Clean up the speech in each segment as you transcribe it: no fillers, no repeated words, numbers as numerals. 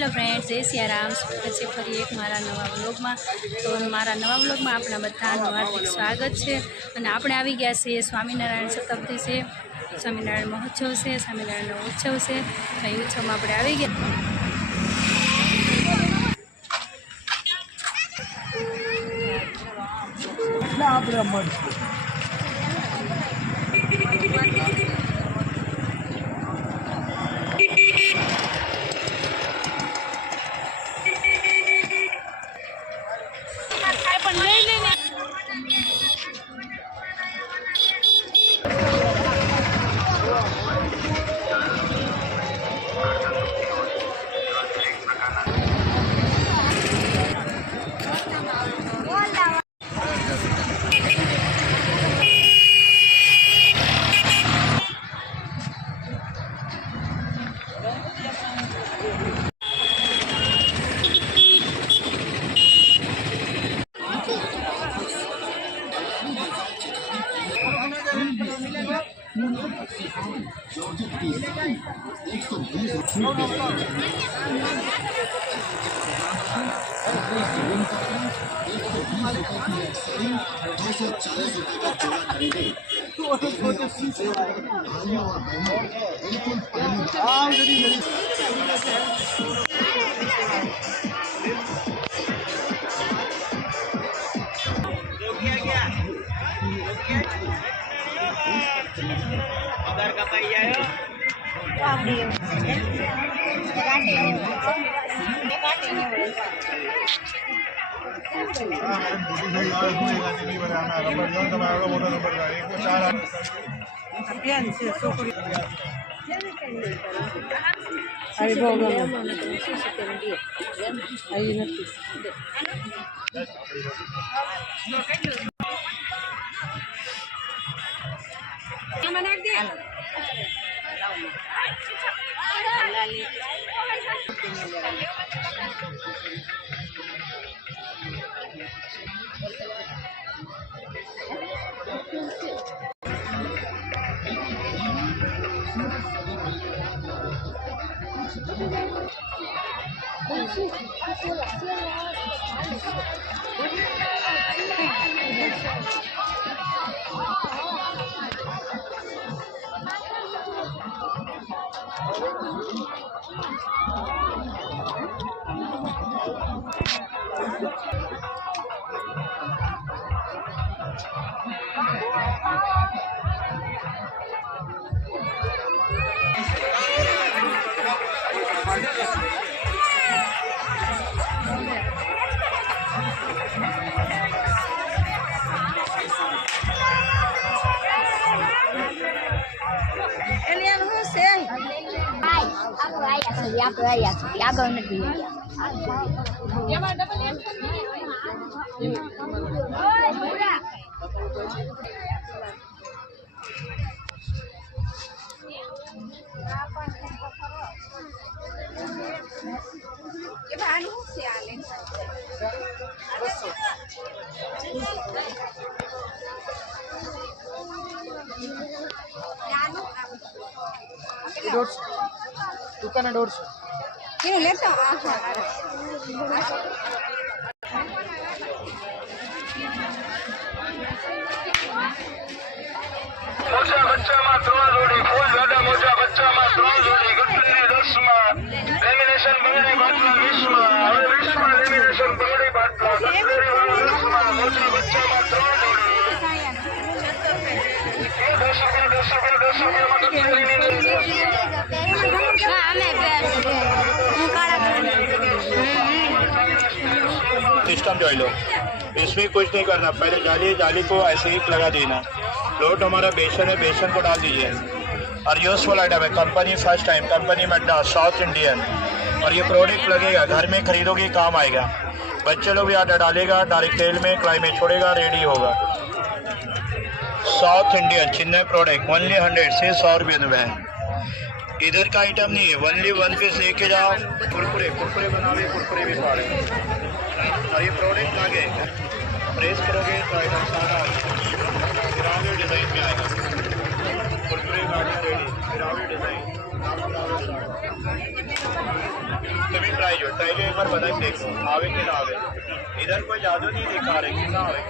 Hello friends, जय सियाराम। स्वागत है फरी एक मारा नवा व्लॉग में। तो मारा नवा व्लॉग में अपना बधाનું हार्दिक स्वागत है। અને આપણે આવી ગયા છીએ સ્વામિનારાયણ શતાબ્દી છે, સ્વામિનારાયણ મહોત્સવ છે, સ્વામિનારાયણનો ઉત્સવ છે। તો એ ઉત્સવમાં આપણે આવી ગયા। दुकान 150 क्यों लेता मोजा बच्चा में 3 जोड़ी फूल ज्यादा मोजा बच्चा में 3 जोड़ी गुट्टी 10 में लेमिनेशन बंगड़ी बाटला 20 में હવે 20 में लेमिनेशन बंगड़ी बाटला 10 में मोजा बच्चा में 3 जोड़ी 10 रुपया मतलब सिस्टम जो लो, इसमें कुछ नहीं करना। पहले जाली को ऐसे ही लगा देना। लोट हमारा बेसन है, बेसन को डाल दीजिए। और यूजफुल आइटम है, कंपनी फर्स्ट टाइम, कंपनी मैडा साउथ इंडियन। और ये प्रोडक्ट लगेगा, घर में खरीदोगे काम आएगा। बच्चे लोग भी आटा डालेगा, डायरेक्ट तेल में कढ़ाई में छोड़ेगा, रेडी होगा। साउथ इंडियन चिन्ह प्रोडक्ट ओनली 100 से 100 रुपये में है। इधर का आइटम नहीं है, ओनली 1 पीस लेके जाओ। कुरकुरे बनावे, कुरकुरे भी खा रहे। और ये प्रोडक्ट आगे प्रेस करोगे तो आइटम सारा गिरावे डिज़ाइन में आएगा। कुरकुरे गाड़ी रेडी, गिरावे डिज़ाइन। तुम्हें ट्राई जो एक बार बता के देखो आवे कि ना आवे। इधर कोई जादू नहीं दिखा रहे कि ना आवे।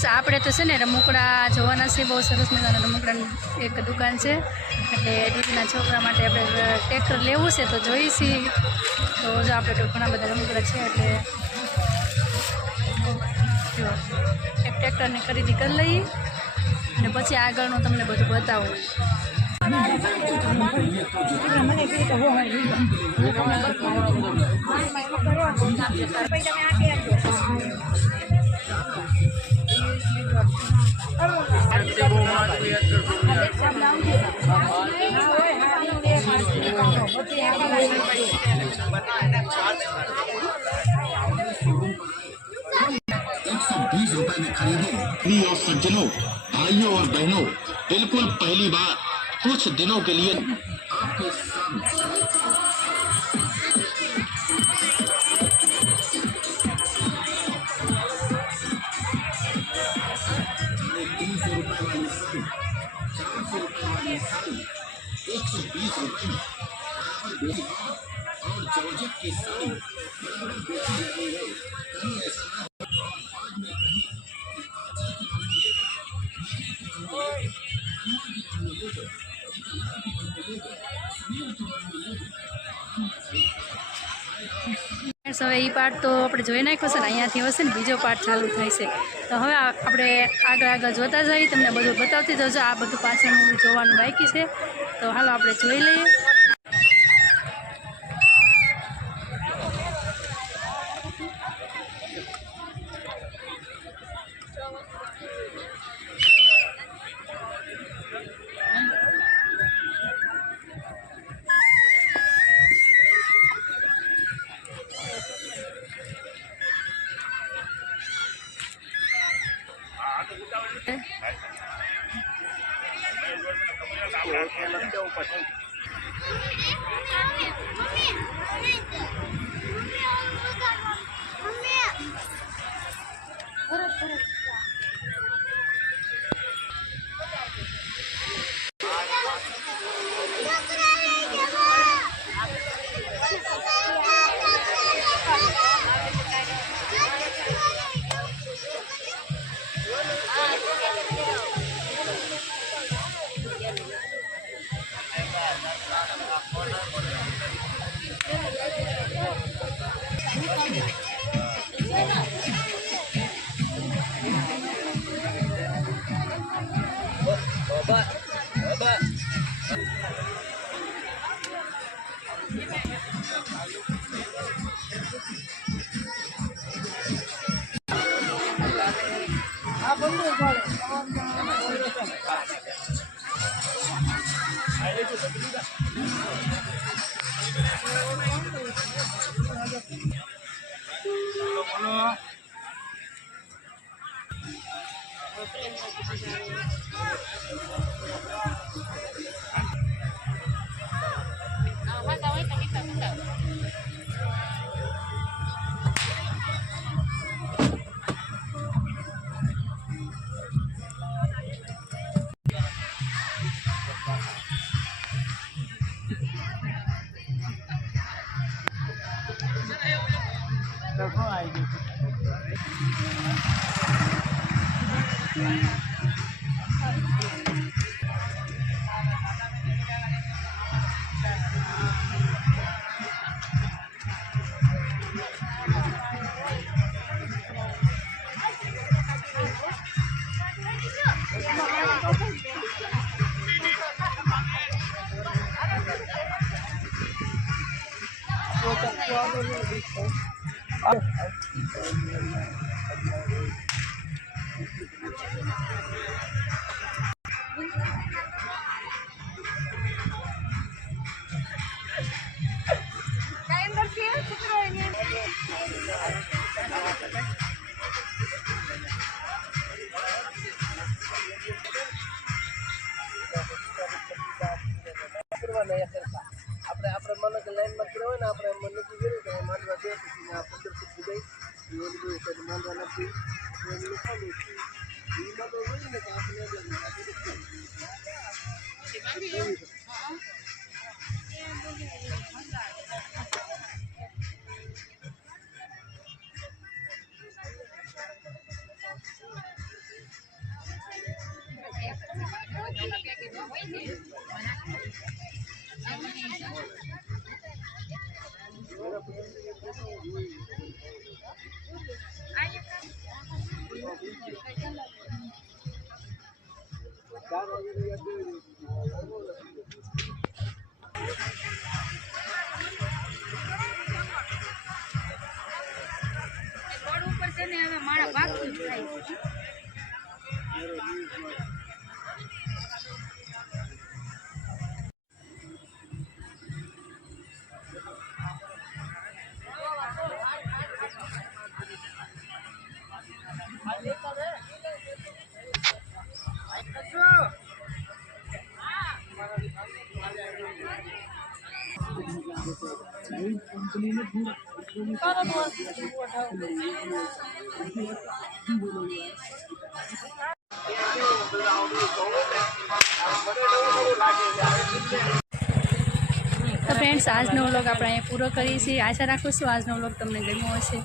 ફ્રેન્ડ્સ આપણે તો છે ને રમકડા જોવાના છે, બહુ સરસ મજાના રમકડાની એક દુકાન છે, એટલે દીદીના છોકરા માટે આપણે ટ્રેક્ટર લેવું છે તો જોઈશી. તો જો આપણે તો ઘણા બધા રમકડા છે, એટલે જો એક ટ્રેક્ટરની ખરીદી કરી લઈએ અને પછી આગળનું તમને બધું બતાવું. ₹120 में खरीदे। और सज्जनों, भाइयों और बहनों, बिल्कुल पहली बार कुछ दिनों के लिए आपके सामने ₹300 वाली साड़ी, ₹400 वाली साड़ी, ₹120 में और जॉर्जेट की साड़ी बेची जा रही है। कहीं ऐसा ना હવે એ પાર્ટ તો આપણે જોઈ નાખ્યો છે ને, અહીંયાથી હશે ને બીજો પાર્ટ ચાલુ થાય છે. તો હવે આપણે આગળ જોતા જઈએ, તમને બધું બતાવતી જજો. આ બધું પાછળનું જોવાનું બાકી છે, તો હાલો આપણે જોઈ લઈએ. આપણે મને કે લાઈનમાં કર્યો હોય ને આપણે મને કીધું કે માંડવા દે પછી આ 15 ફૂટ જગ્યાએ એવું બધું કે માંડવા નથી એવું ખાલી ઈમાં તો હોય ને કે આપણે ને હવે મારા બાકી થાય. તો ફ્રેન્ડ્સ, આજનો વ્લોગ આપણે અહીંયા પૂરો કરીએ છીએ. આશા રાખું છું આજનો વ્લોગ તમને ગમ્યો હશે.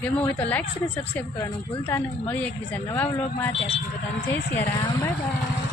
ગમ્યો હોય તો લાઈક અને સબસ્ક્રાઈબ કરવાનું ભૂલતા નહીં. મળીએ એકબીજા નવા વ્લોગમાં. ત્યાં સુધી બધાને જય સિયારામ. Bye bye.